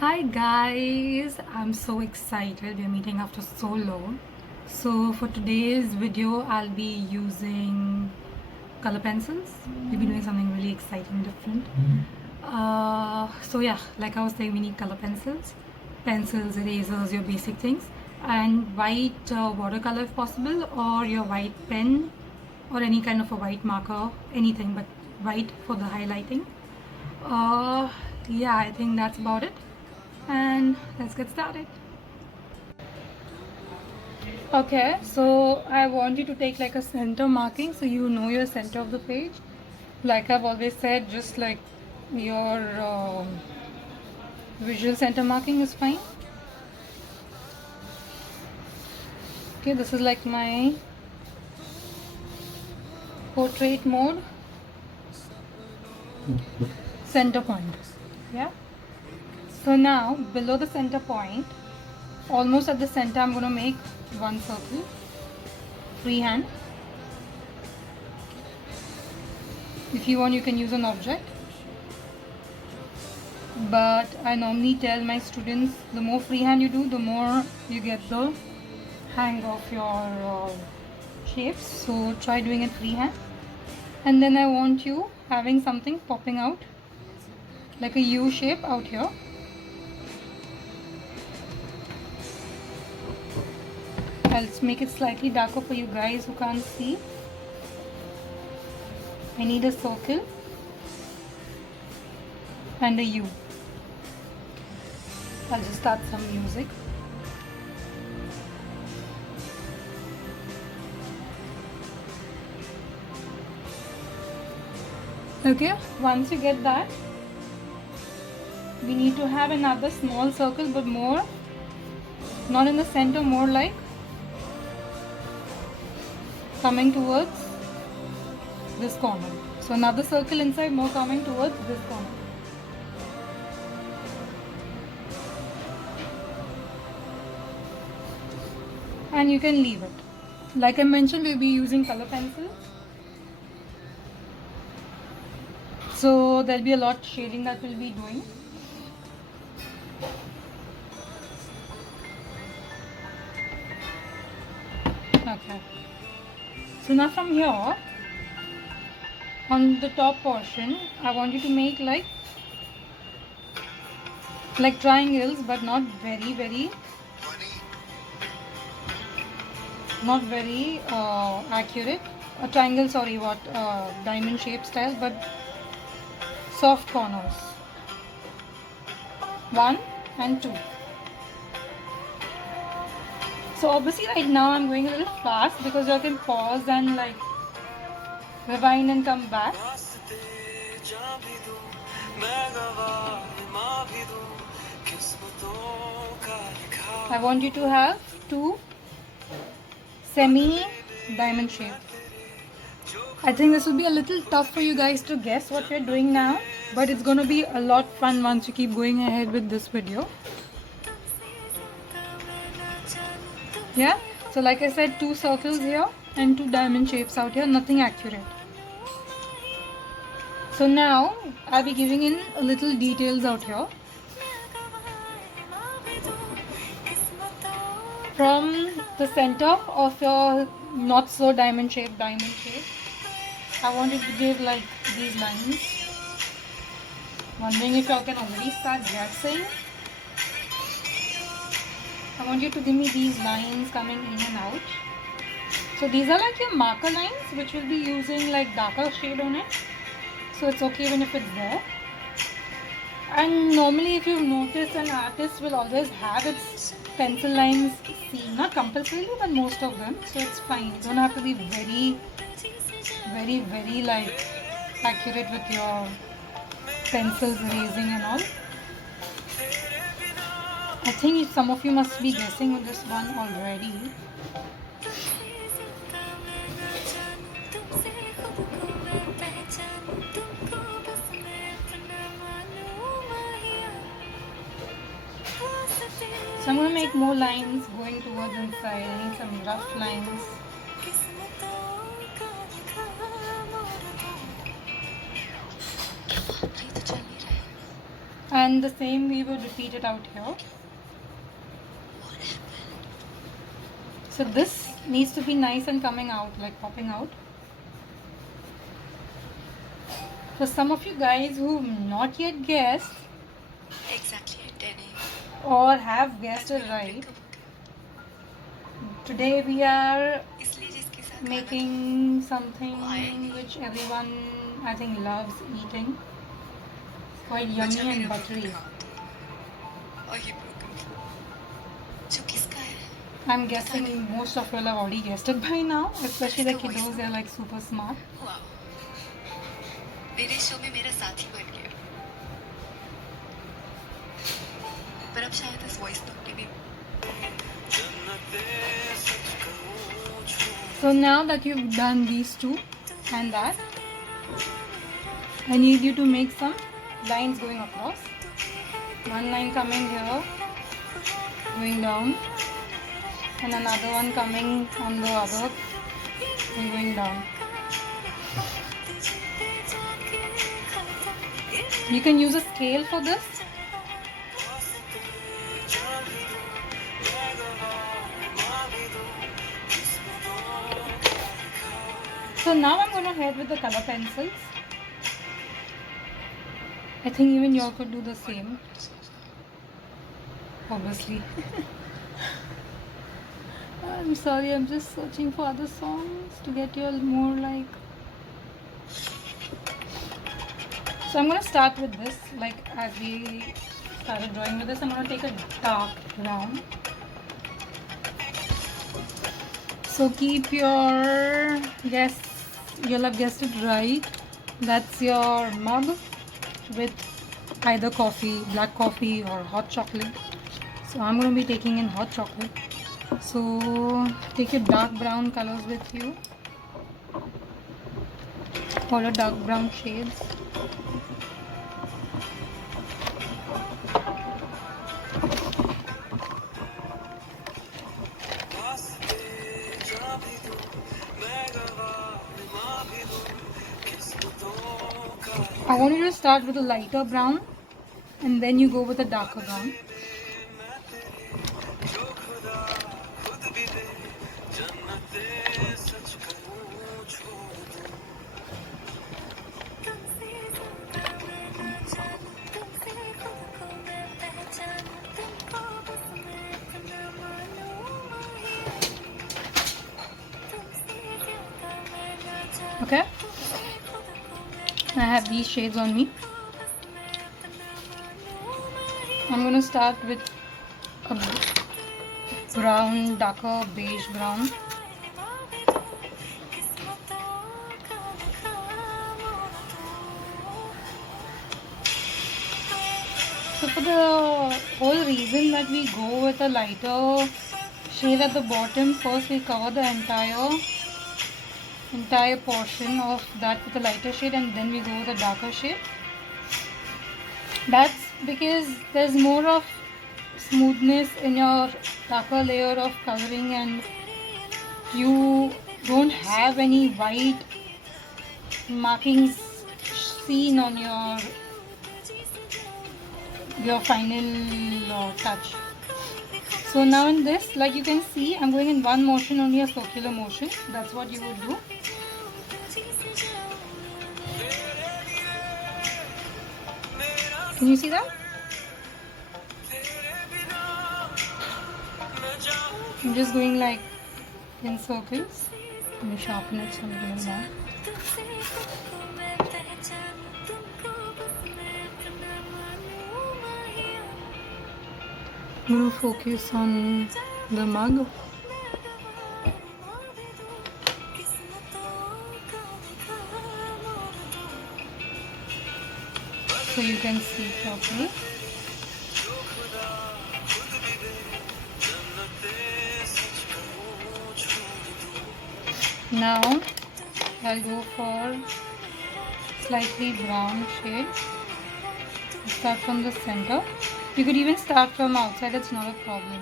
Hi guys, I'm so excited. We're meeting after so long. So for today's video, I'll be using color pencils. We'll be doing something really exciting, different. So yeah, like I was saying, we need color pencils, erasers, your basic things, and white watercolor if possible, or your white pen, or any kind of a white marker, anything but white for the highlighting. Yeah, I think that's about it. And let's get started. Okay, so I want you to take like a center marking so you know your center of the page. Like I've always said, just like your visual center marking is fine. Okay, this is like my portrait mode center point. Yeah. So now below the center point, almost at the center, I'm going to make one circle freehand. If you want, you can use an object, but I normally tell my students the more freehand you do, the more you get the hang of your shapes. So try doing it freehand. And then I want you having something popping out like a U shape out here. I'll make it slightly darker for you guys who can't see. I need a circle and a U. I'll just start some music. Okay, once you get that, we need to have another small circle, but more not in the center, more like coming towards this corner. So another circle inside, more coming towards this corner. And you can leave it. Like I mentioned, we'll be using color pencil. So there'll be a lot shading that we'll be doing. Okay. So now from here, on the top portion, I want you to make like triangles, but not very accurate. A triangle, sorry, diamond shape style, but soft corners. 1 and 2. So obviously right now I'm going a little fast because I can pause and like rewind and come back. I want you to have 2 semi diamond shape. I think this will be a little tough for you guys to guess what we're doing now, but it's going to be a lot fun once you keep going ahead with this video. Yeah, so like I said, 2 circles here and 2 diamond shapes out here, nothing accurate. So now I'll be giving in a little details out here. From the center of your not so diamond shape, I wanted to give like these lines. Wondering if y'all can already start guessing. I want you to give me these lines coming in and out. So these are like your marker lines, which will be using like darker shade on it. So it's okay even if it's there. And normally if you've noticed, an artist will always have its pencil lines seen, not compulsorily, but most of them. So it's fine. You don't have to be very like accurate with your pencils erasing and all. I think some of you must be guessing with this one already. So I'm going to make more lines going towards inside. I need some rough lines. And the same we will repeat it out here. So this needs to be nice and coming out, like popping out. For some of you guys who not yet guessed Exactly at 10 a.m. or have guessed it right, today we are इसलिए जिसके साथ खाना making something which everyone I think loves eating. It's quite बचा yummy and मेरा buttery. broken heart और ये broken flow जो किसका है I'm guessing most of you all have already guessed it by now, especially the kiddos, they're like super smart. वाह मेरे show में मेरा साथी बन गया पर अब शायद इस वॉइस नोट के भी So now that you've done these two and that, I need you to make some lines going across. One line coming here, going down, and another one coming on the other and going down. You can use a scale for this. So now I'm going to head with the color pencils. I think even you all could do the same. Obviously. I'm sorry, I'm just searching for other songs to get you all more like. So I'm going to start with this, like as we started drawing with this, I'm going to take a dark brown. So keep your, yes, you'll have guessed it right. That's your mug with either coffee, black coffee or hot chocolate. So I'm going to be taking in hot chocolate. So take your dark brown colors with you. All your dark brown shades. I want you to start with a lighter brown and then you go with a darker brown. Okay, I have these shades on me. I'm going to start with a brown, darker beige brown. So for the whole reason that we go with a lighter shade at the bottom, first we cover the entire portion of that with a lighter shade and then we go with a darker shade. That's because there's more of smoothness in your darker layer of coloring and you don't have any white markings seen on your final touch. So now in this, like you can see, I'm going in one motion, only a circular motion. That's what you would do. Can you see that? I'm just going like in circles. Let me sharpen it so I'm doing that. I'm going to focus on the mug. So you can see properly. Now I'll go for slightly brown shade. Start from the center. You could even start from outside, it's not a problem.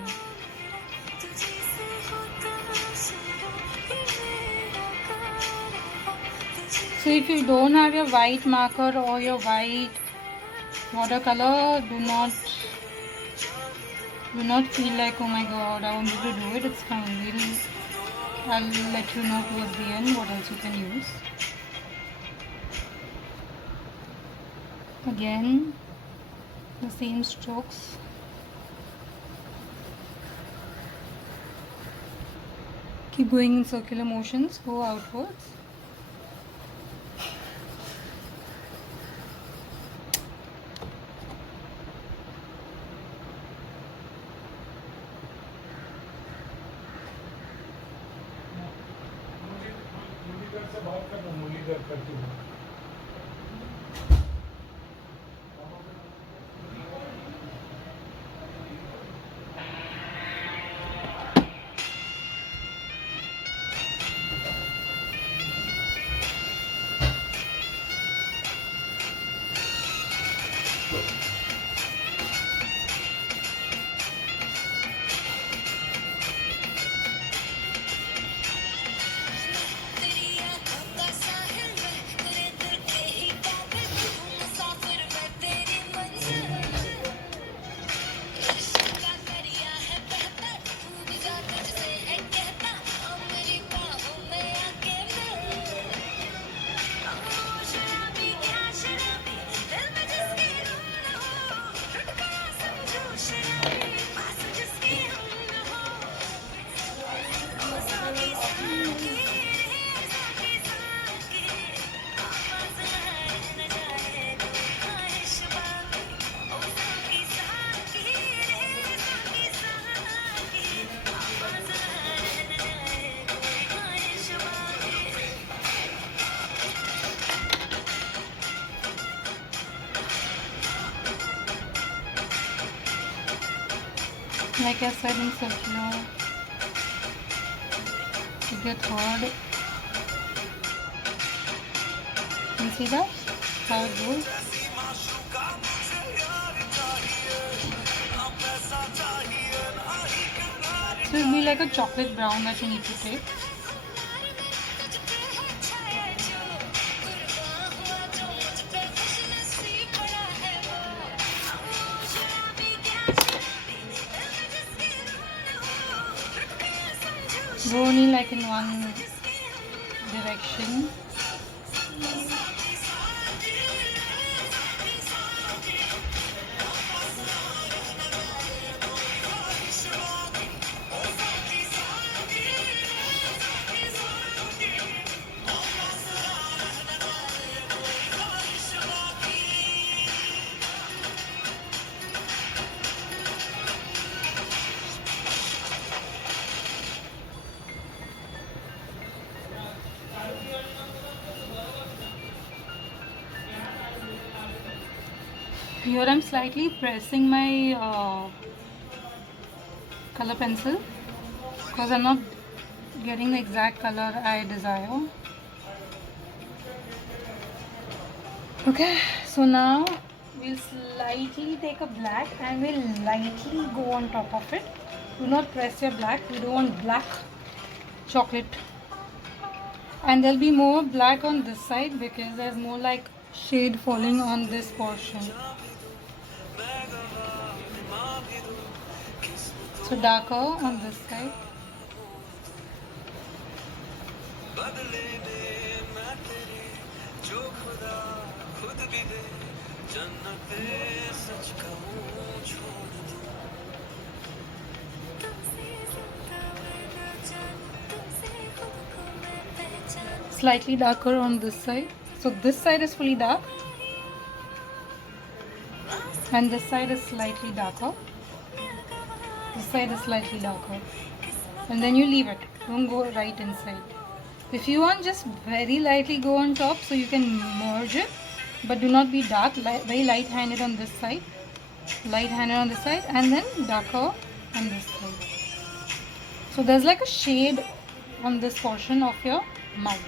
So if you don't have your white marker or your white Watercolor, do not feel like, oh my god, I want you to do it. It's fine. I'll let you know towards the end what else you can use. Again, the same strokes. Keep going in circular motions, go outwards. Like I said in circular, you get third. You see that? How it goes? So it'll be like a chocolate brown that you need to take. Go only like in one direction. Here I'm slightly pressing my color pencil because I'm not getting the exact color I desire. Okay, so now we'll slightly take a black and we'll lightly go on top of it. Do not press your black, we don't want black chocolate. And there'll be more black on this side because there's more like shade falling on this portion. So darker on this side. Slightly darker on this side. So this side is fully dark and this side is slightly darker. This side is slightly darker, and then you leave it. Don't go right inside. If you want, just very lightly go on top so you can merge it, but do not be dark. Very light-handed on this side, light-handed on this side, and then darker on this side. So there's like a shade on this portion of your mouth.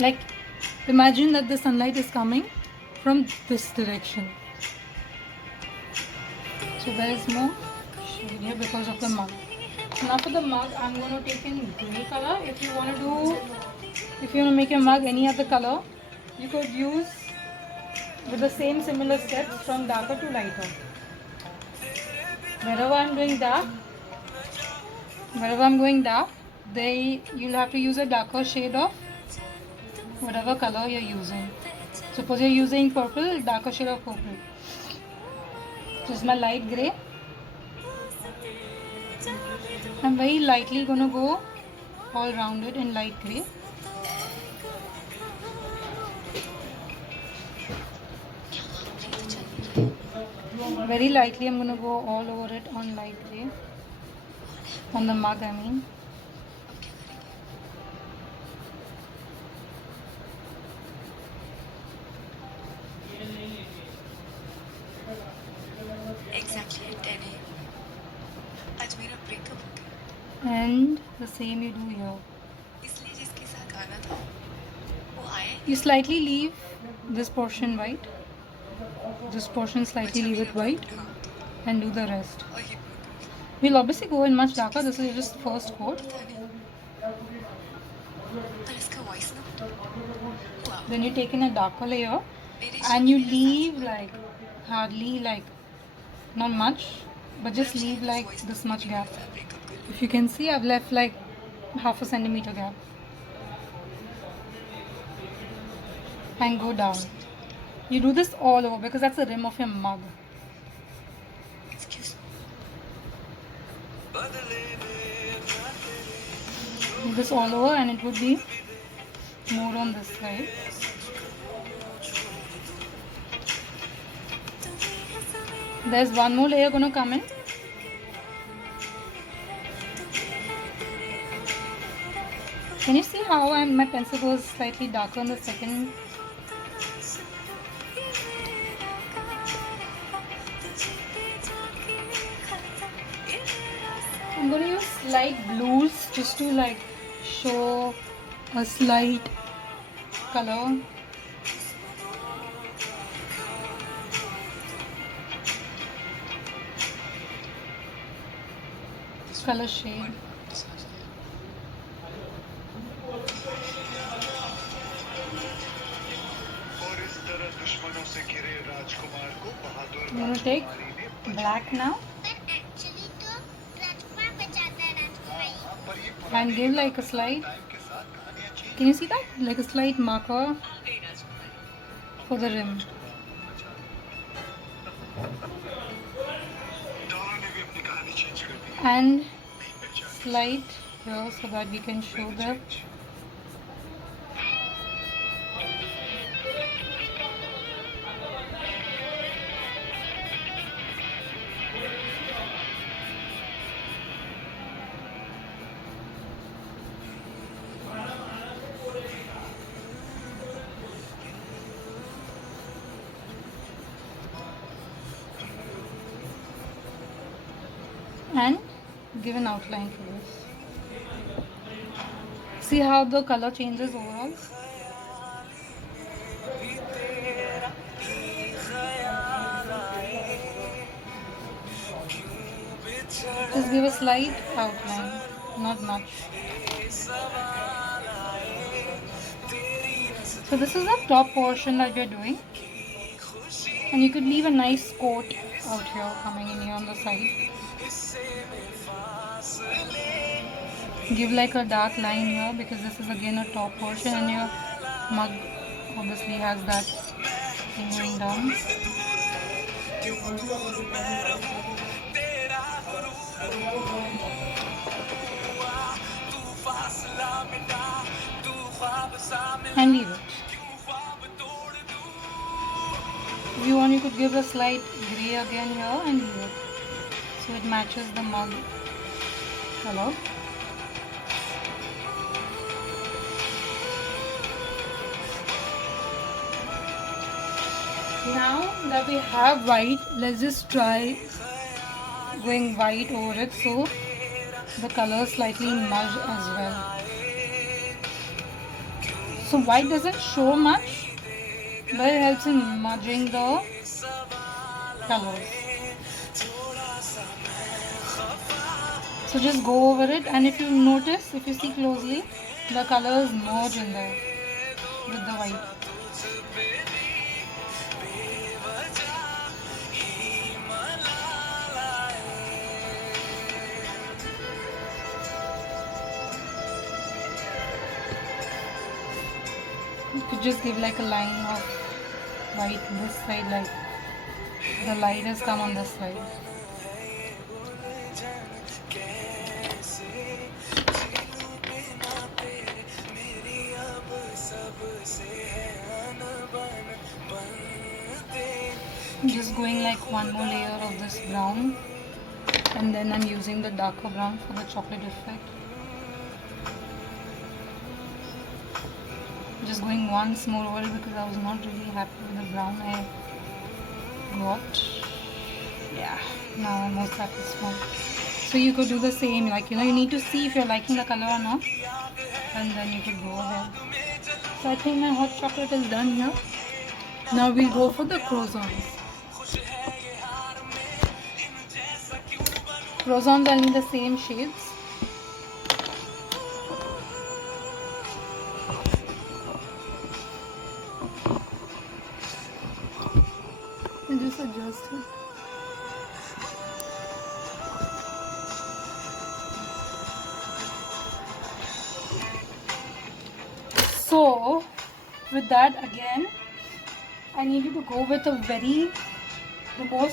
Like imagine that the sunlight is coming from this direction. So there is more shade here because of the mug. Now for the mug, I'm going to take in grey color. If you want to make your mug any other color, you could use with the same similar steps from darker to lighter. Wherever I'm going dark, you'll have to use a darker shade of whatever color you're using. Suppose you're using purple, darker shade of purple. This is my light grey. I'm very lightly gonna go all around it in light grey. Very lightly I'm gonna go all over it on light grey. On the mug, I mean. Exactly at 10 a.m. आज मेरा breakup हो गया And the same you do here. इसलिए जिसके साथ आना था वो आया You slightly leave this portion white. This portion slightly leave it white and do the rest. और ये broken floor. We'll obviously go in much darker. This is just first coat. पता नहीं पर इसका वॉइस नोट वाह Then you take in a darker layer मेरे and you leave like hardly like not much, but just leave like this much gap. Breakup कर If you can see, I've left like half a centimeter gap. And go down. You do this all over because that's the rim of your mug. Excuse Do this all over and it would be more on this side. There's one more layer gonna come in. Can you see how my pencil goes slightly darker on the second? I'm gonna use light blues just to like show a slight color. Color shade. और इस तरह दुश्मनों से घिरे राजकुमार को बहादुर I'm gonna take राजकुमारी ने black now पर actually तो राजकुमार बचाता है राजकुमारी पर ये and give like a slight. Time के साथ कहानियां change Can you see that? Like a slight marker for the rim. दोनों ने भी अपनी कहानी चेंज कर दी And slight here so that we can show the and give an outline for this. See how the color changes overall? Just give a slight outline, not much. So this is the top portion that we're doing. And you could leave a nice coat out here coming in here on the side. Give like a dark line here because this is again a top portion and your mug obviously has that thing going down. And leave it. If you want, you could give a slight grey again here and leave it so it matches the mug color. Now that we have white, let's just try going white over it so the color slightly merge as well. So white doesn't show much, but it helps in merging the colors. So just go over it, and if you notice, if you see closely, the colors merge in there with the white. to just give like a line of white this side, like the light has come on this side. I'm just going like one more layer of this brown, and then I'm using the darker brown for the chocolate effect. Just going once more over it because I was not really happy with the brown I got. Yeah, now I'm more satisfied. So you could do the same, like, you need to see if you're liking the color or not, and then you could go ahead. So I think my hot chocolate is done here. Now we'll go for the croissants. Croissants are in the same shades. I'll just adjust it. So with that, again, I need you to go with the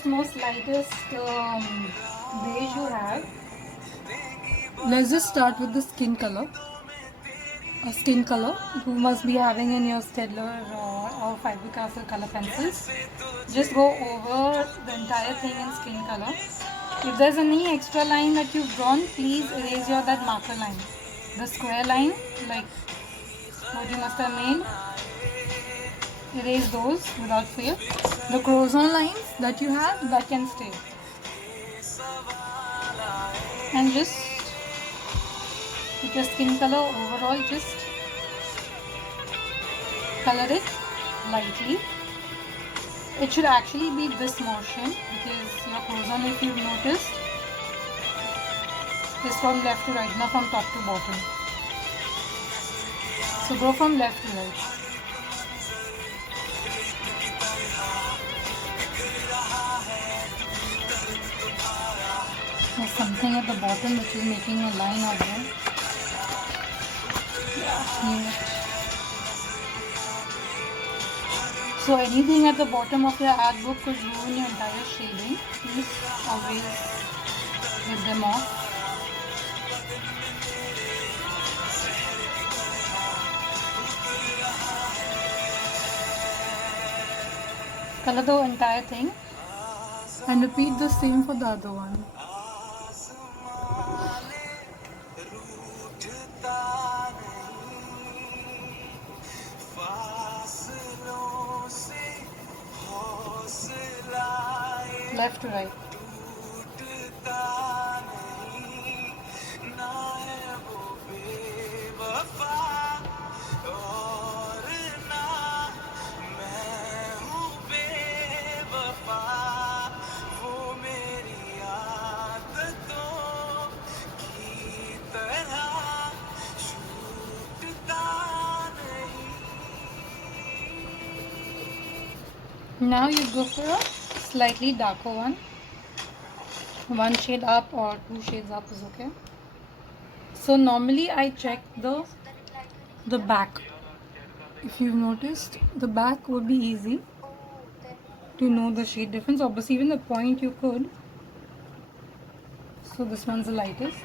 most lightest beige you have. Let's just start with the skin color. A skin color you must be having in your Staedtler or Faber-Castell color pencils. Just go over the entire thing in skin color. If there's any extra line that you've drawn, please erase that marker line. The square line, like what you must have made, erase those without fail. The croissant lines that you have, that can stay. And just with your skin color overall, just color it lightly. It should actually be this motion because your croissant, if you've noticed, is from left to right, not from top to bottom. So go from left to right. There's something at the bottom which is making a line out there. Yeah, so anything at the bottom of your art book could ruin your entire shading. Please always get them off. Color the entire thing and repeat the same for the other one. Left to right. Now you go for a slightly darker one. One shade up or two shades up is okay. So normally I check the back. If you've noticed, the back would be easy to know the shade difference. Obviously even the point you could. So this one's the lightest.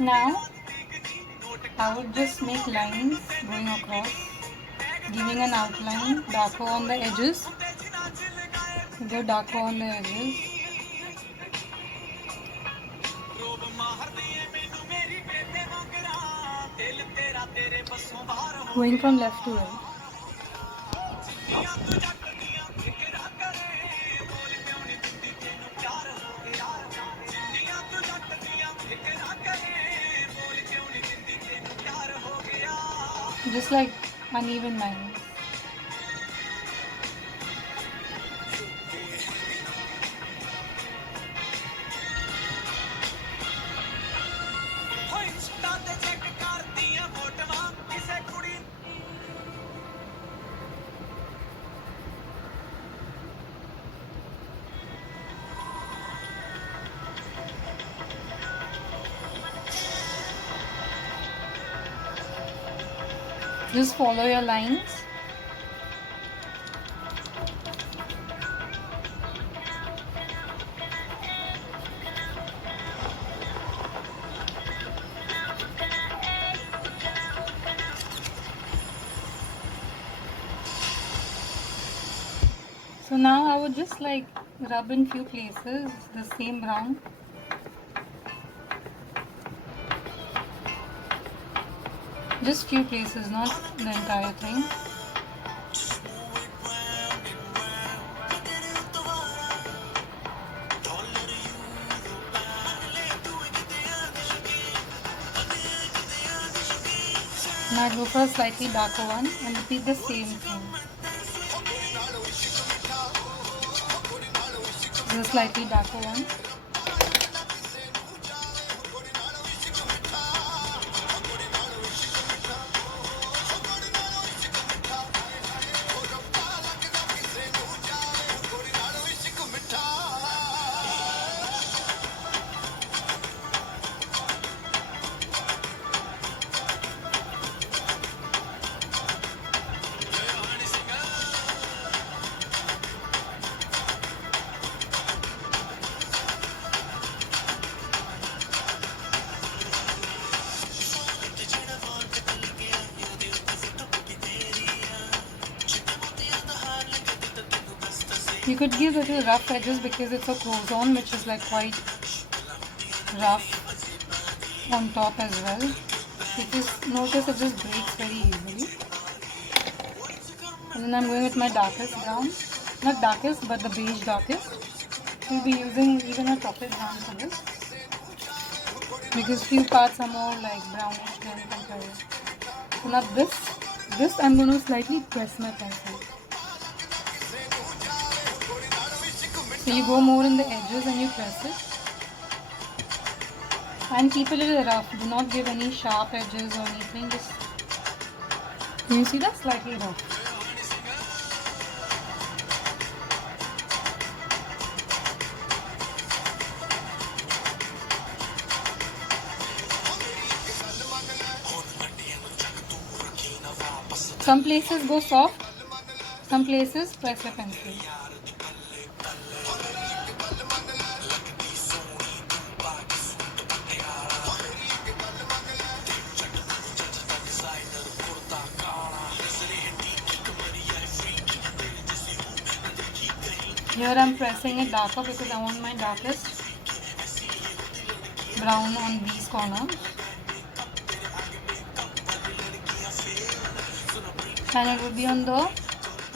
Now I would just make lines going across, giving an outline, darker on the edges. Go darker on the edges. Going from left to right. Just like uneven lines. Just follow your lines. So now I would just like rub in few places the same brown. Just few places, not the entire thing. Now go for a slightly darker one and repeat the same thing. This is a slightly darker one. You could give little rough edges because it's a croissant which is like quite rough on top as well. You just notice it just breaks very easily. And then I'm going with my darkest brown. Not darkest but the beige darkest. We'll be using even a chocolate brown for this. Because few parts are more like brownish than compared. So now this I'm going to slightly press my pencil. So you go more in the edges and you press it. And keep it a little rough. Do not give any sharp edges or anything. Just, can you see that? Slightly rough. Some places go soft, some places press your pencil. Here I'm pressing it darker because I want my darkest brown on these corners. And it will be on the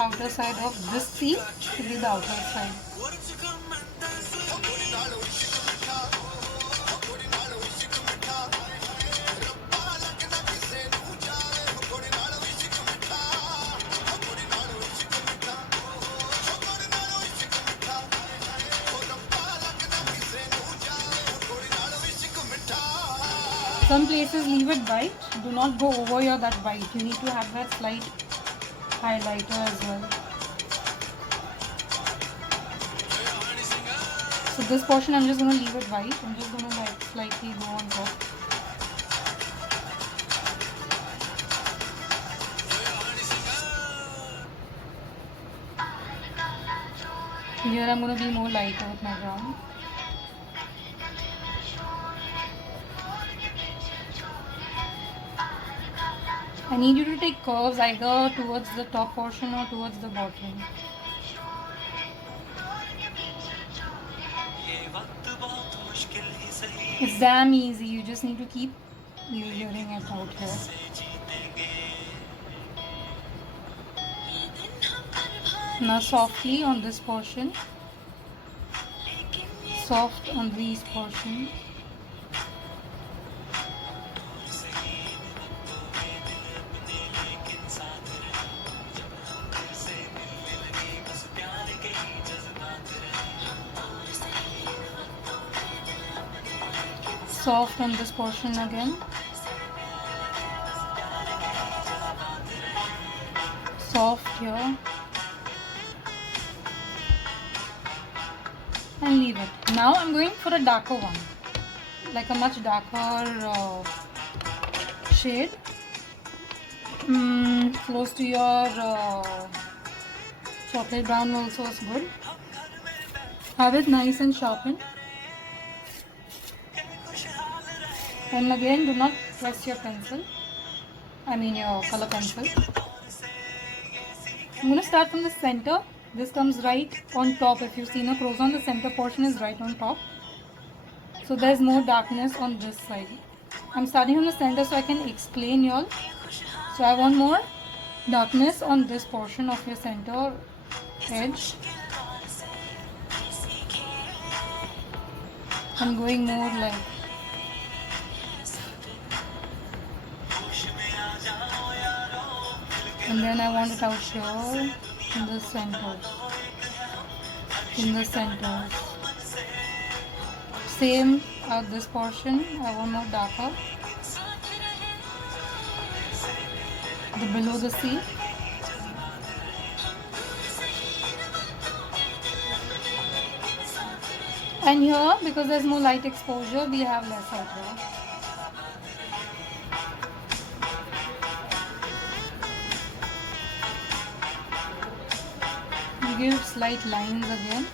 outer side of this C to be the outer side. Some places leave it white. Do not go over your that white. You need to have that slight highlighter as well. So this portion I'm just going to leave it white. I'm just going to like slightly go on top. Here I'm going to be more lighter with my brown. I need you to take curves either towards the top portion or towards the bottom. It's damn easy, you just need to keep using it out here. Now softly on this portion, soft on these portions. Soft on this portion again. Soft here. And leave it. Now I'm going for a darker one. Like a much darker shade. Close to your chocolate brown also is good. Have it nice and sharpened. And again, do not press your pencil. I mean your color pencil. I'm going to start from the center. This comes right on top. If you've seen a croissant, the center portion is right on top. So there's more darkness on this side. I'm starting from the center so I can explain y'all. So I want more darkness on this portion of your center edge. I'm going more like and then I want it out here in the center. In the center. Same at this portion. I want more darker. The below the C. And here, because there's more light exposure, we have less out here. You give slight lines again.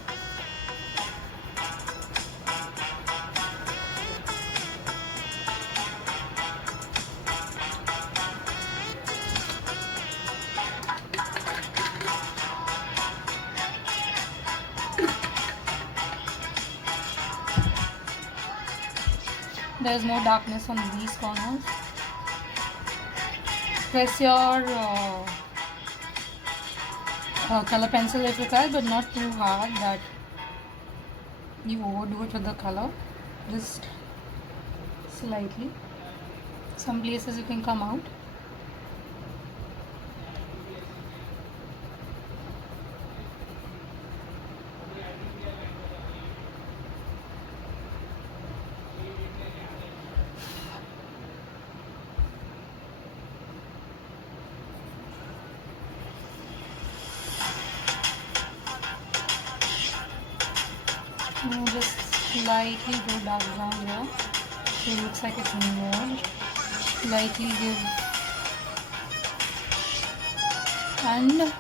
There's more darkness on these corners. Press your color pencil if required, but not too hard that you overdo it with the color. Just slightly. Some places you can come out. Just slightly go dark brown here, so it looks like it's more. Slightly give, and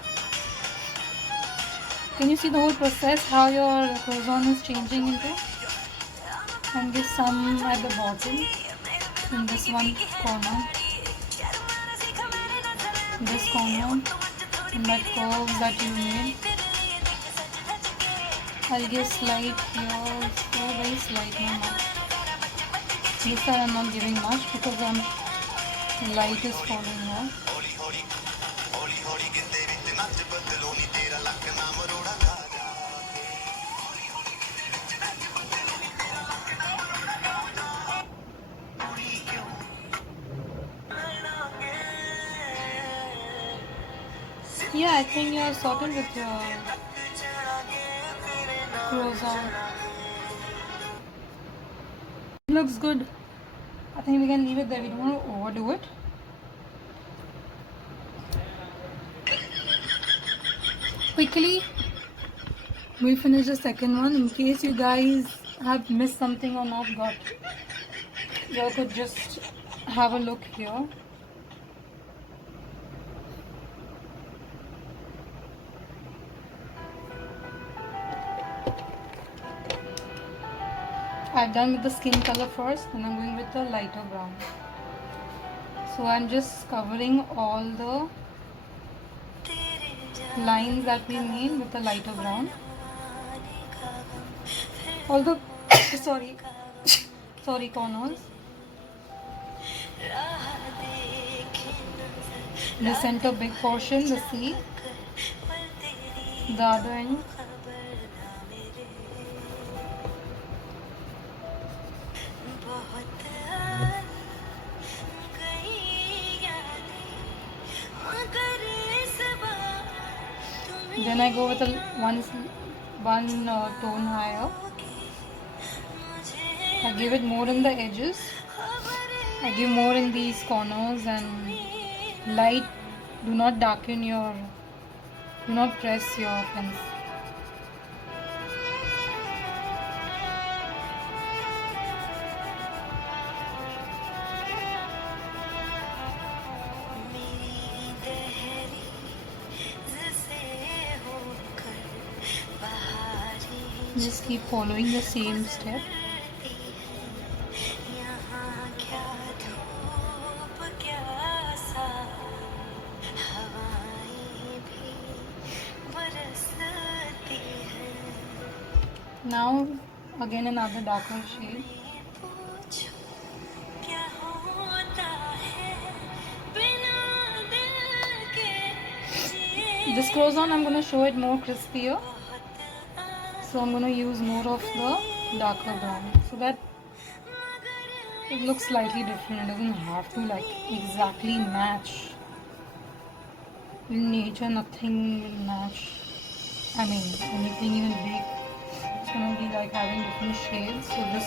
can you see the whole process how your croissant is changing into? And give some at the bottom in this one corner, this corner, in that curve that you made. I'll give slight here, so very slight, not much. This side I'm not giving much because light is falling here. Yeah, I think you're sorted with your croissant. Looks good. I think we can leave it there. We don't want to overdo it. Quickly, we finish the second one. In case you guys have missed something or not got, you could just have a look here. I've done with the skin color first, and I'm going with the lighter brown. So I'm just covering all the lines that we made with the lighter brown. All the sorry corners. The center big portion, the C. The other end. Then I go with one tone higher. I give it more in the edges. I give more in these corners and light. Do not darken your. Do not press your pencil. just keep following the same step. Now again another darker shade. This croissant I'm going to show it more crispier, so I'm going to use more of the darker brown so that it looks slightly different. It doesn't have to like exactly match. In nature nothing will match. I mean anything even big, it's going to be like having different shades. So this,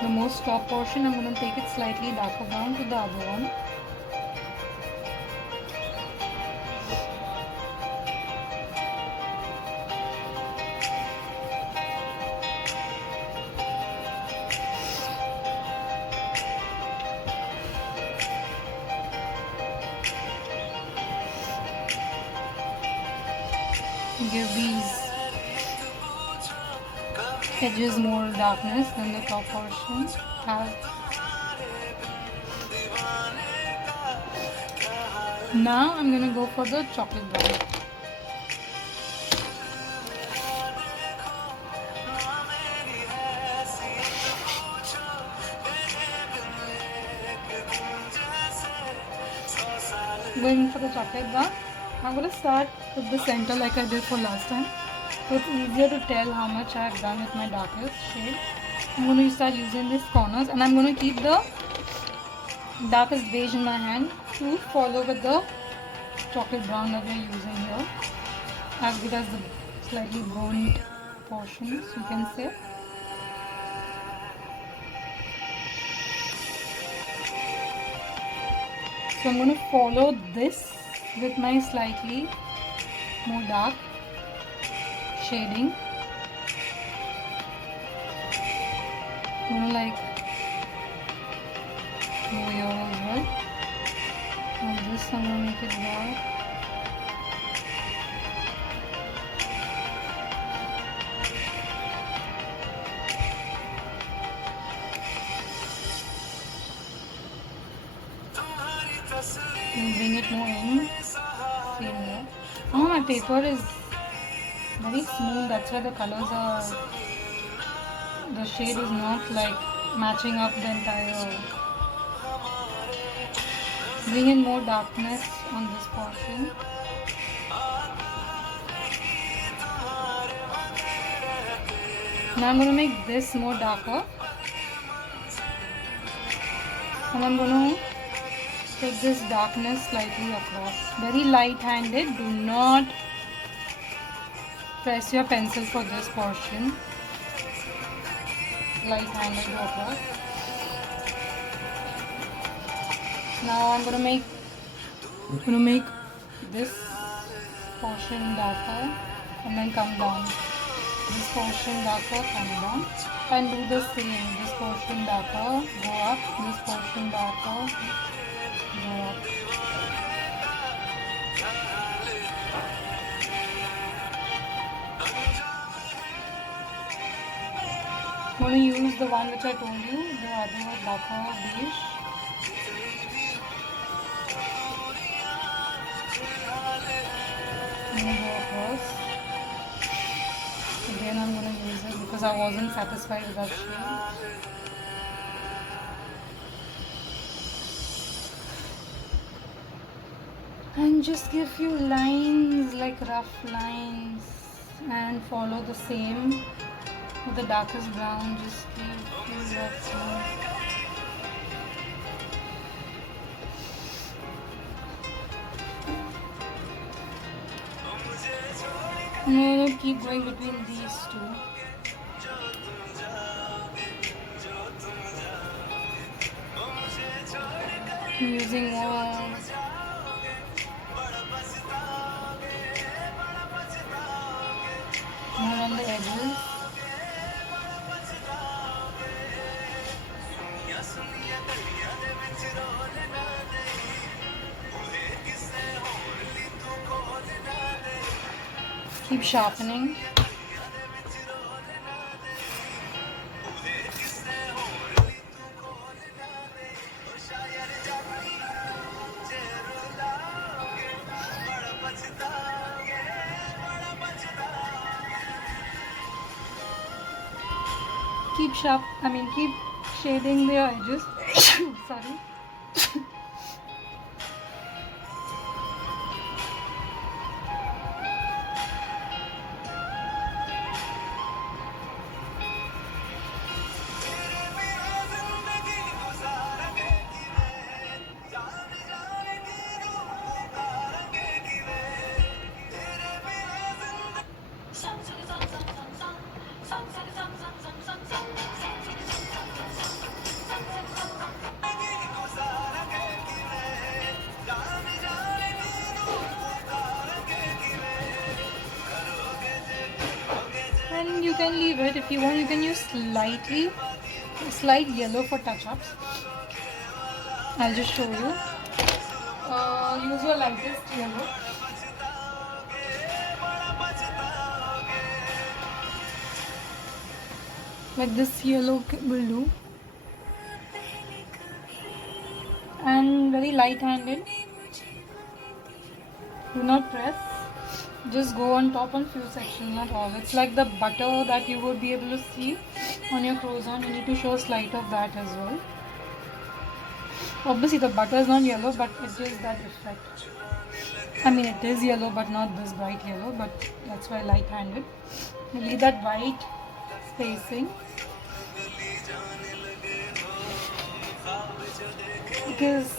the most top portion, I'm going to take it slightly darker brown to the other one. Give these edges more darkness than the top portion has. Now I'm gonna go for the chocolate brown. Going for the chocolate brown, I'm gonna start with the center like I did for last time, so it's easier to tell how much I have done with my darkest shade. I'm going to start using these corners, and I'm going to keep the darkest beige in my hand to follow with the chocolate brown that we're using here, as good as the slightly burnt portions, you can say. So I'm going to follow this with my slightly more dark shading. I'm going to like go here as well. And this I'm going to make it dark. And bring it more in. Same there. Oh, my paper is very smooth, that's why the colors are, the shade is not like matching up the entire. Bring in more darkness on this portion. Now I'm going to make this more darker, and I'm going to take this darkness slightly across. Very light-handed, do not press your pencil for this portion. Light-handed go across. Now I'm going to make this portion darker and then come down. This portion darker, come down, and do the same. This portion darker, go up. This portion darker, go up. I'm going to use the one which I told you, the other darker beige. I'm going to go across. Again I'm going to use it because I wasn't satisfied with that shade. And just give few lines, like rough lines, and follow the same with the darkest brown. Just give few rough lines. I'm going to keep going between these two. I'm using more on the edges. Keep sharpening. keep keep shading the edges. Sorry. And you can leave it. If you want, you can use slight yellow for touch-ups. I'll just show you. Use your lightest yellow. Like this yellow will do. And very light-handed. Do not press. Just go on top on few sections, not all. It's like the butter that you would be able to see on your croissant. You need to show a slight of that as well. Obviously the butter is not yellow, but it gives that effect. It is yellow but not this bright yellow, but that's why light-handed. You leave that white spacing. Because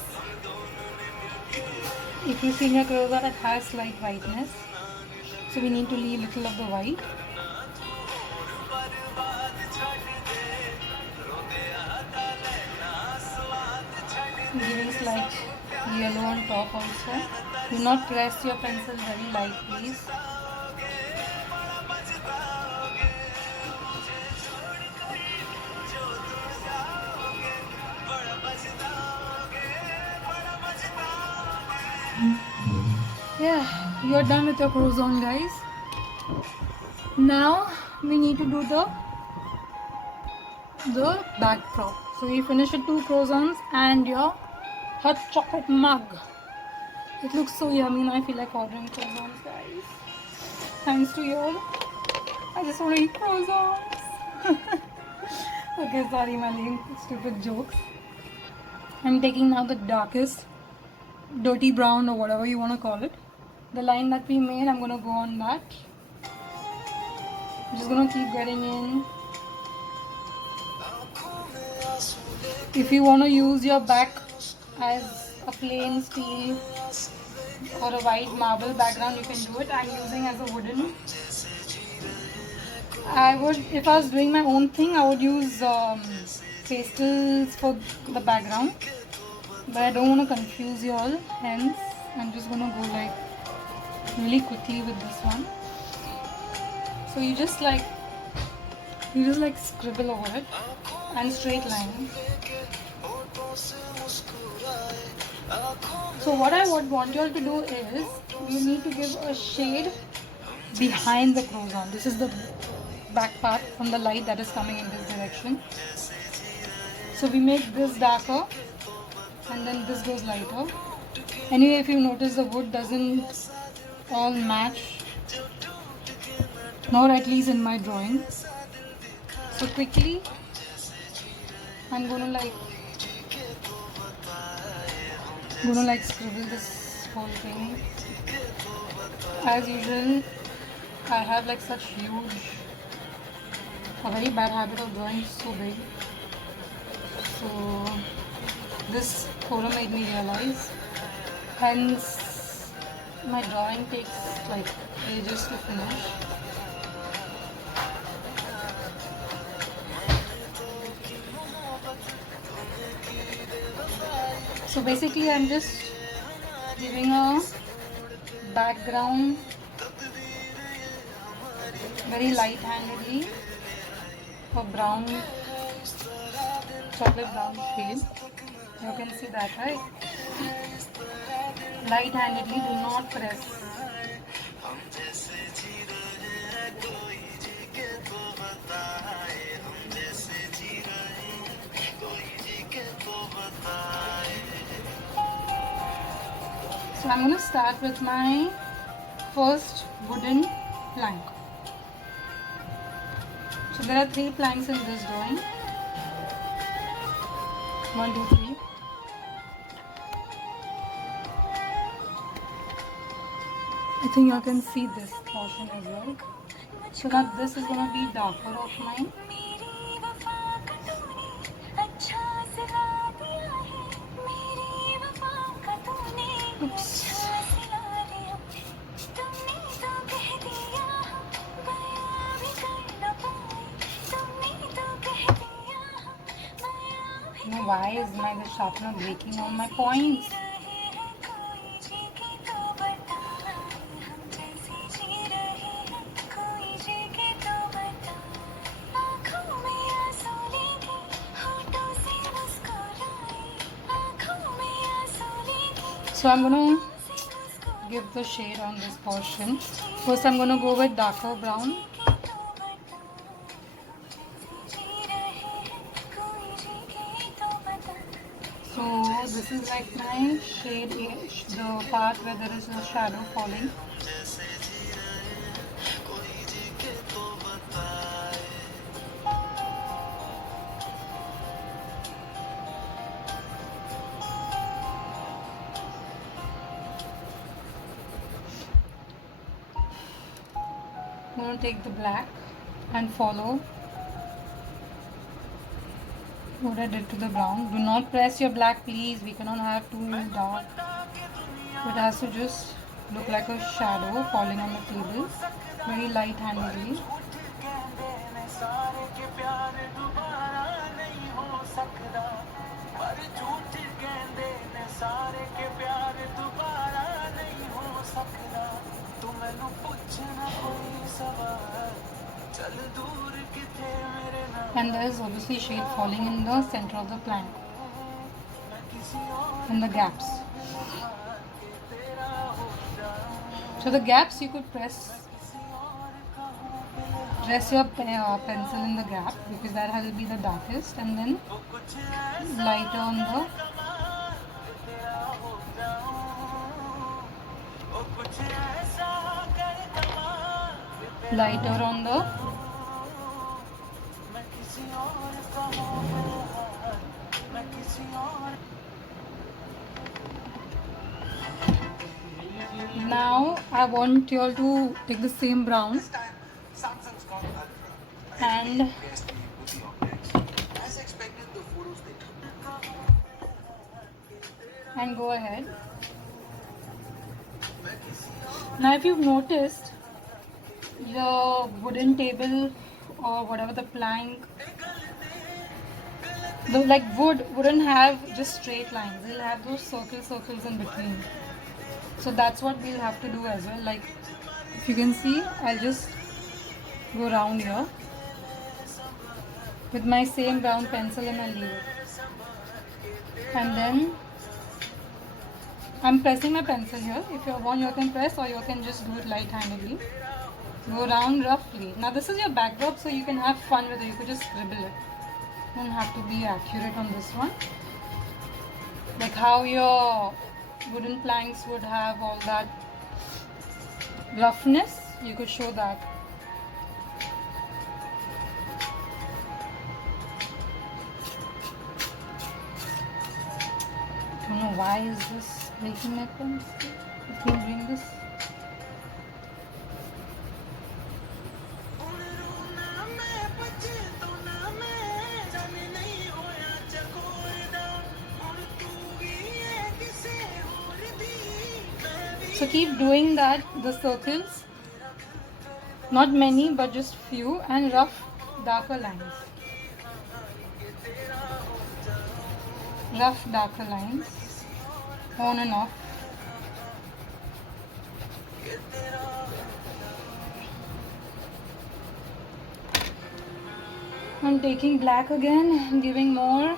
if you see in your croissant, it has slight whiteness. So we need to leave little of the white. Giving slight yellow on top also. Do not press your pencil very light, please. Yeah, you're done with your croissant, guys. Now we need to do the backdrop. So we finished with 2 croissants and your hot chocolate mug. It looks so yummy now. I feel like ordering croissants, guys. Thanks to you all. I just want to eat croissants. Okay, sorry my lame stupid jokes. I'm taking now the darkest dirty brown or whatever you want to call it. The line that we made, I'm going to go on that. I'm just going to keep getting in. If you want to use your back as a plain steel or a white marble background, you can do it. I'm using as a wooden. If I was doing my own thing, I would use pastels for the background. But I don't want to confuse you all, hence I'm just going to go like really quickly with this one. So you just scribble over it and straight line. So what I would want you all to do is, you need to give a shade behind the croissant. This is the back part from the light that is coming in this direction. So we make this darker and then this goes lighter. Anyway, if you notice, the wood doesn't all match, nor at least in my drawing. So quickly I'm gonna scribble this whole thing. As usual, I have such a very bad habit of drawing so big. So this photo made me realize, hence my drawing takes ages to finish. So basically I'm just giving a background very light-handedly, a brown, chocolate brown shade. You can see that, right? Light-handedly, do not press. So I'm going to start with my first wooden plank. So there are 3 planks in this drawing. 1, 2, 3. I think you can see this portion as well. So now this is going to be darker of mine. Oops. You know, why is the sharpener breaking all my points? So I'm going to give the shade on this portion. First I'm going to go with darker brown. So this is like my shade edge, the part where there is a shadow falling. I'm going to take the black and follow what I did to the brown. Do not press your black, please. We cannot have too dark. It has to just look like a shadow falling on the table, very light-handedly. And there is obviously shade falling in the center of the plank, in the gaps. So the gaps you could press your pencil in the gap, because that will be the darkest, and then lighter on the Now I want you all to take the same brown and go ahead. Now if you've noticed, the wooden table or whatever the plank, the wood wouldn't have just straight lines. It'll have those circles in between. So that's what we'll have to do as well. Like if you can see, I'll just go around here with my same brown pencil and I'll leave it. And then I'm pressing my pencil here. If you want, you can press, or you can just do it light-handedly. Go around roughly. Now this is your backdrop, so you can have fun with it. You could just scribble it. You don't have to be accurate on this one. Like how your wooden planks would have all that roughness, you could show that. I don't know why is this breaking my pencil. I've been doing this. So keep doing that, the circles, not many but just few, and rough darker lines. Rough darker lines, on and off. I'm taking black again, giving more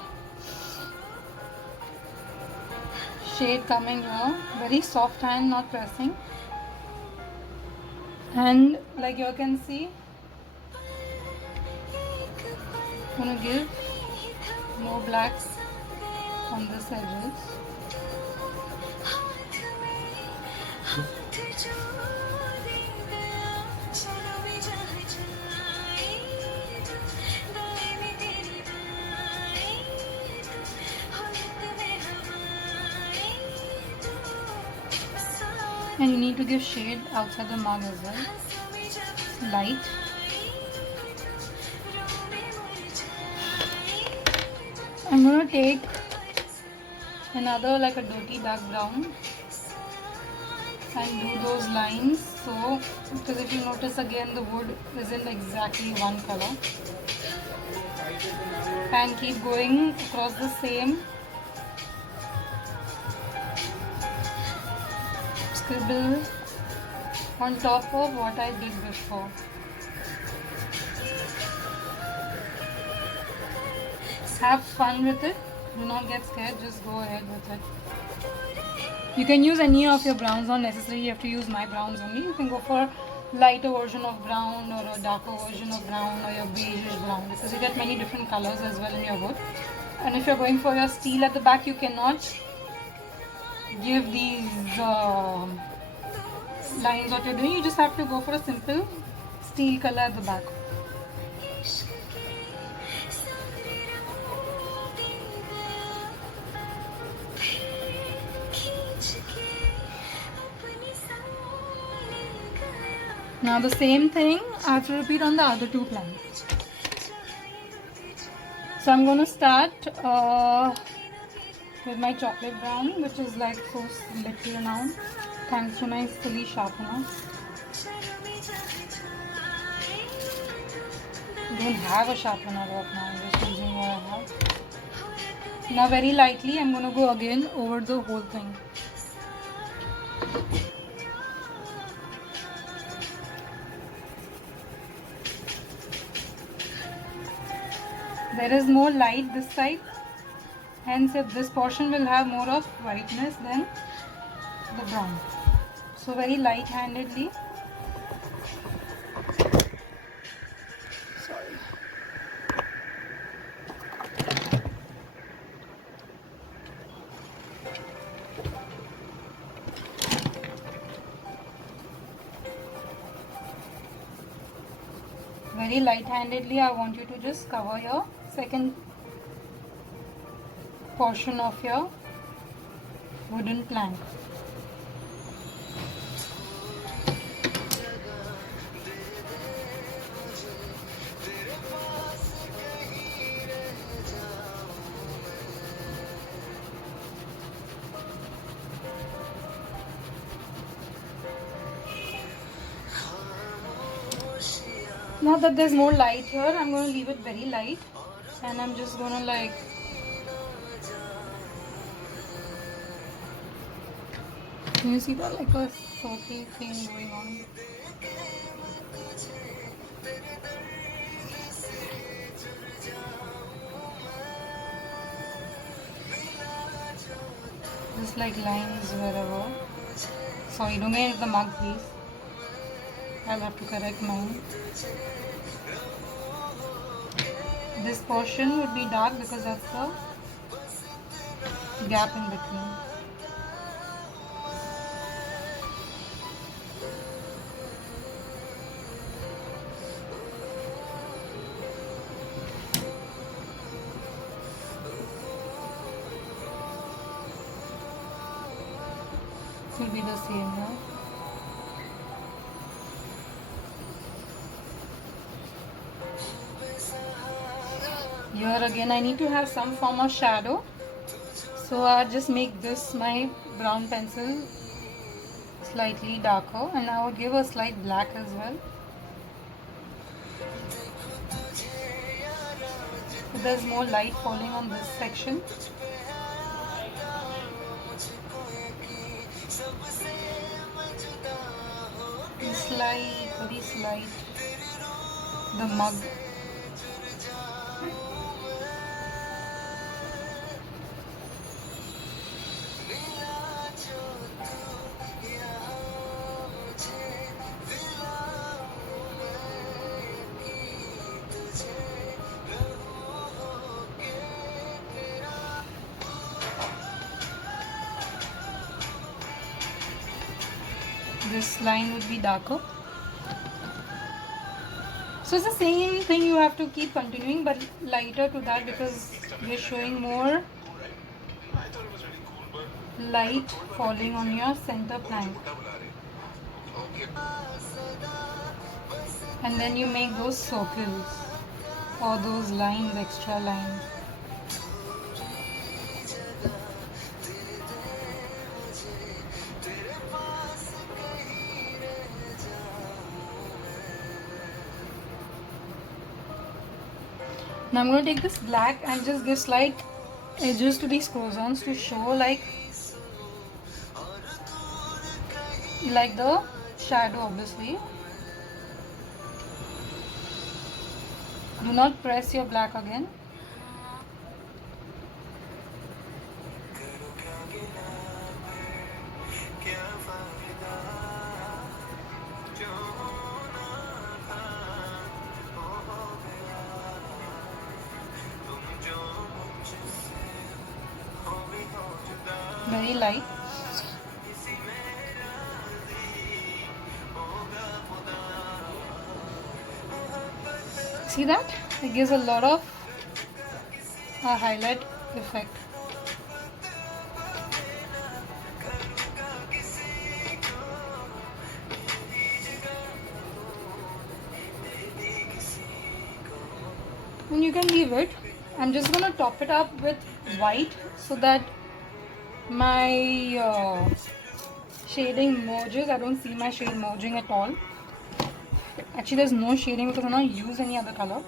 shade coming here. Very soft hand, not pressing. And like you can see, I'm gonna give more blacks on this edges. And you need to give shade outside the mug as well. Light. I'm gonna take another like a dirty dark brown and do those lines. So, because if you notice again, the wood isn't exactly one color. And keep going across the same. Scribble on top of what I did before. Have fun with it. Do not get scared. Just go ahead with it. You can use any of your browns. Not necessarily you have to use my browns only. You can go for lighter version of brown or a darker version of brown or your beigeish brown, because you get many different colors as well in your wood. And if you're going for your steel at the back, you cannot give these lines what you're doing. You just have to go for a simple steel color at the back. Now the same thing I have to repeat on the other two planks. So I'm going to start with my chocolate brown, which is like so little now, thanks to my silly sharpener. I don't have a sharpener right now, I'm just using what I have. Now very lightly I'm going to go again over the whole thing. There is more light this side, hence if this portion will have more of whiteness than the brown. So very light handedly. Sorry. Very light handedly I want you to just cover your second portion of your wooden plank. Now that there's more light here, I'm going to leave it very light and I'm just going to like can you see that, like a soapy thing going on? Just like lines wherever. Sorry, don't get into the mug please. I'll have to correct mine. This portion would be dark because that's the gap in between. It will be the same here. Here again I need to have some form of shadow, so I'll just make this my brown pencil slightly darker and I will give a slight black as well. So there's more light falling on this section. Slight, very slight, the mug. This line would be darker. So it's the same thing, you have to keep continuing but lighter to that because we're showing more light falling on your center plank. And then you make those circles or those lines, extra lines. Now I'm going to take this black and just give slight edges to these croissants to show like the shadow, obviously. Do not press your black again. Very light. See that? It gives a lot of a highlight effect. And you can leave it. I'm just gonna top it up with white so that my shading merges. I don't see my shade merging at all. Actually, there's no shading because I'm not use any other color.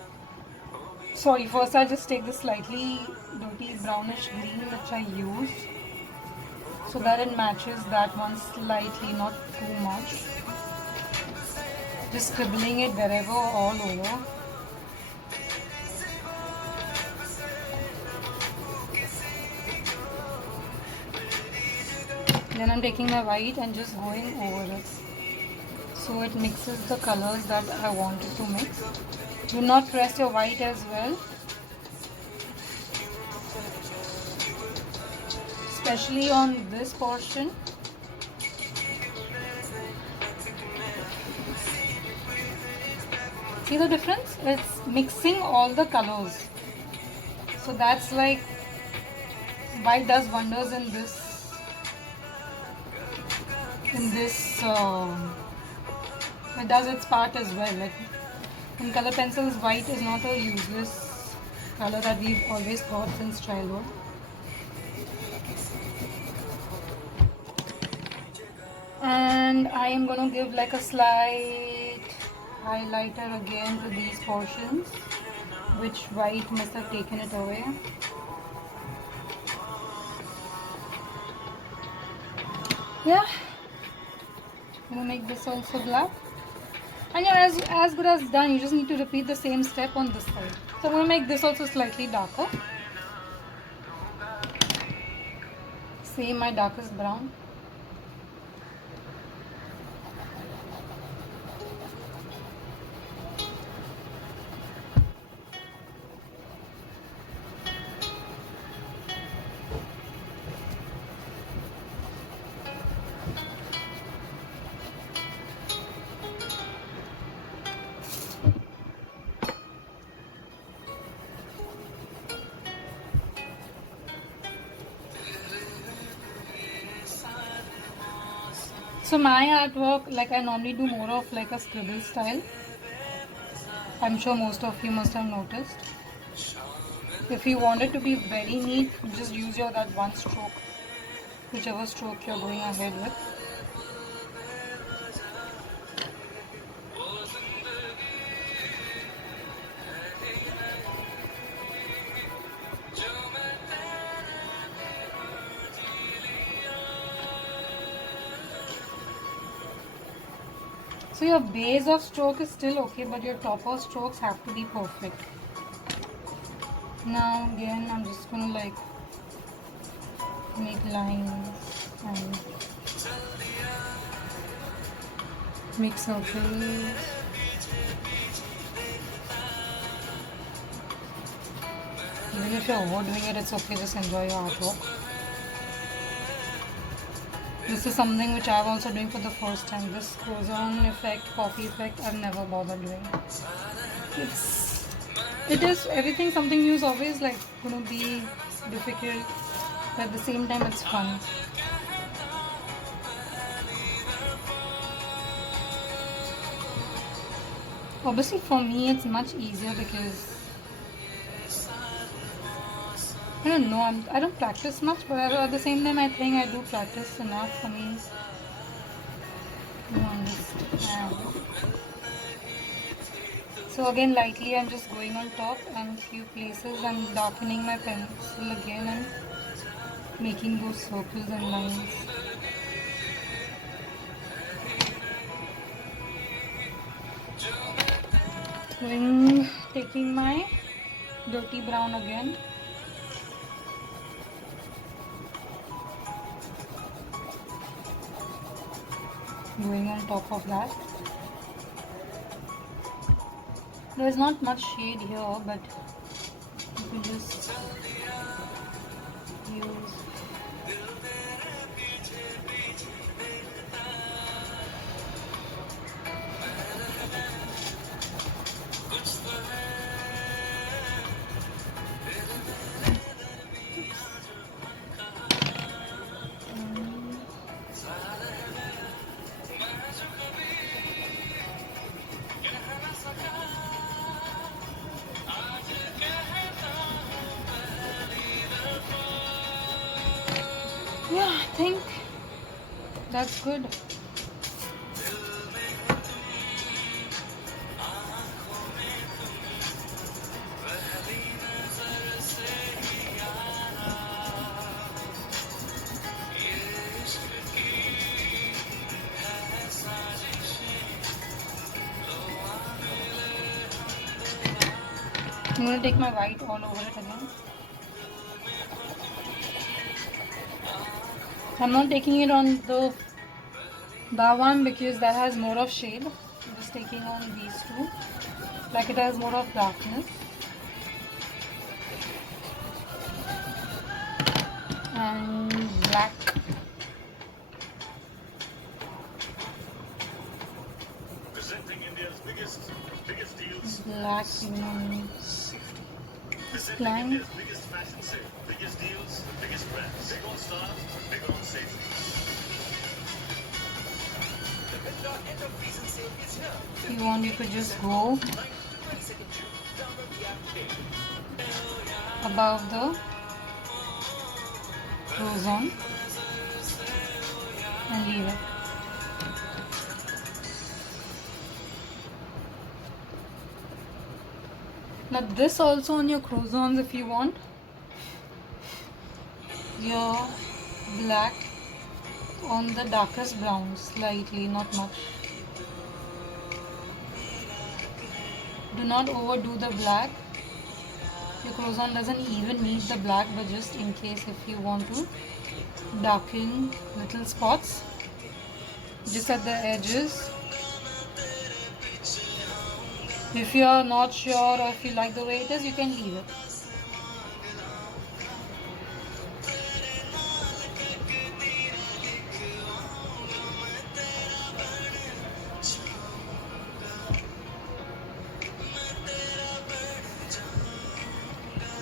Sorry, first I'll just take this slightly dirty brownish green which I used so that it matches that one slightly, not too much. Just scribbling it wherever, all over. Then I'm taking my white and just going over it so it mixes the colors that I wanted to mix. Do not press your white as well, especially on this portion. See the difference? It's mixing all the colors. So that's like white does wonders in this it does its part as well. Like in color pencils, white is not a useless color that we've always thought since childhood. And I am going to give like a slight highlighter again to these portions, which white must have taken it away. Yeah, I'm going to make this also black. And yeah, as good as done. You just need to repeat the same step on this side. So I'm going to make this also slightly darker. Same, my darkest brown. So my artwork, like I normally do more of like a scribble style. I'm sure most of you must have noticed. If you want it to be very neat, just use that one stroke, whichever stroke you're going ahead with. So your base of stroke is still okay, but your top of strokes have to be perfect. Now again, I'm just gonna like make lines and make circles. Even if you're overdoing it, it's okay, just enjoy your artwork. This is something which I'm also doing for the first time. This croissant effect, coffee effect, I've never bothered doing. It is everything, something new is always like going to be difficult, but at the same time it's fun. Obviously for me it's much easier because I don't know, I don't practice much, but at the same time I think I do practice enough for me to understand. So again, lightly I'm just going on top, and few places I'm darkening my pencil again and making those circles and lines. Taking my dirty brown again. Going on top of that. There's not much shade here, but you can just use. Yeah, I think that's good. I'm going to take my white all over it again. I'm not taking it on that one because that has more of shade. I'm just taking on these two, like it has more of darkness. And black. Presenting India's biggest deals. Black, you know. Presenting India's biggest fashion sale. Biggest deals, biggest brands. Big on style, big on safety. The Midnight end of season sale is here. If you want, you could just go above the croissant and leave it. Now this also on your croissants if you want. Your black on the darkest brown, slightly, not much. Do not overdo the black. Your croissant doesn't even need the black, but just in case if you want to darken little spots just at the edges. If you are not sure or if you like the way it is, you can leave it.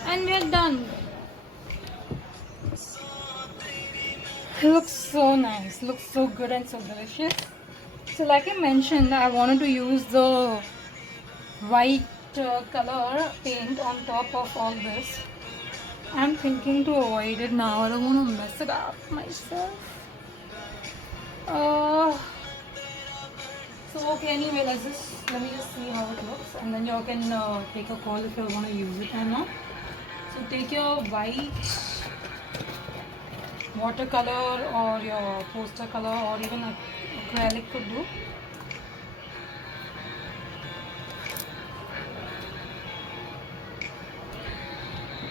And we're done. It looks so nice, looks so good and so delicious. So like I mentioned, I wanted to use the white color paint on top of all this. I'm thinking to avoid it now. I don't want to mess it up myself. So okay, anyway, let me just see how it looks, and then you all can take a call if you want to use it or not. So take your white watercolor or your poster color or even acrylic could do.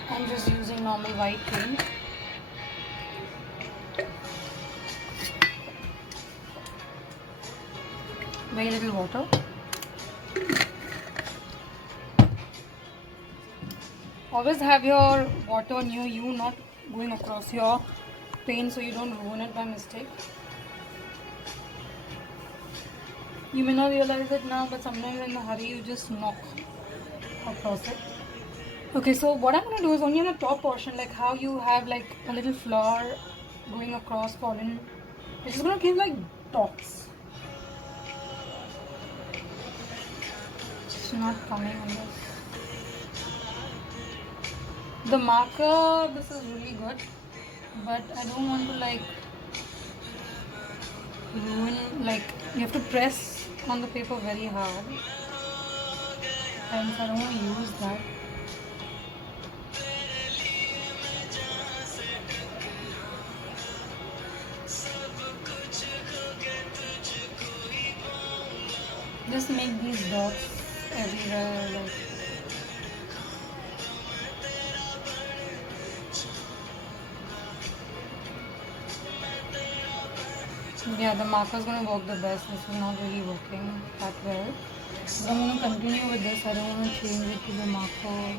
I'm just using normal white paint. Very little water. Always have your water near you, not going across your paint so you don't ruin it by mistake. You may not realize it now, but sometimes in a hurry you just knock across it. Okay, so what I'm going to do is only on the top portion, like how you have like a little flower going across pollen. It's just going to give like dots. It's not coming on this. The marker, this is really good, but I don't want to like ruin, like you have to press on the paper very hard, and so I don't want to use that. Just make these dots everywhere, like yeah, the marker is going to work the best. This is not really working that well. So I'm going to continue with this. I don't want to change it to the marker.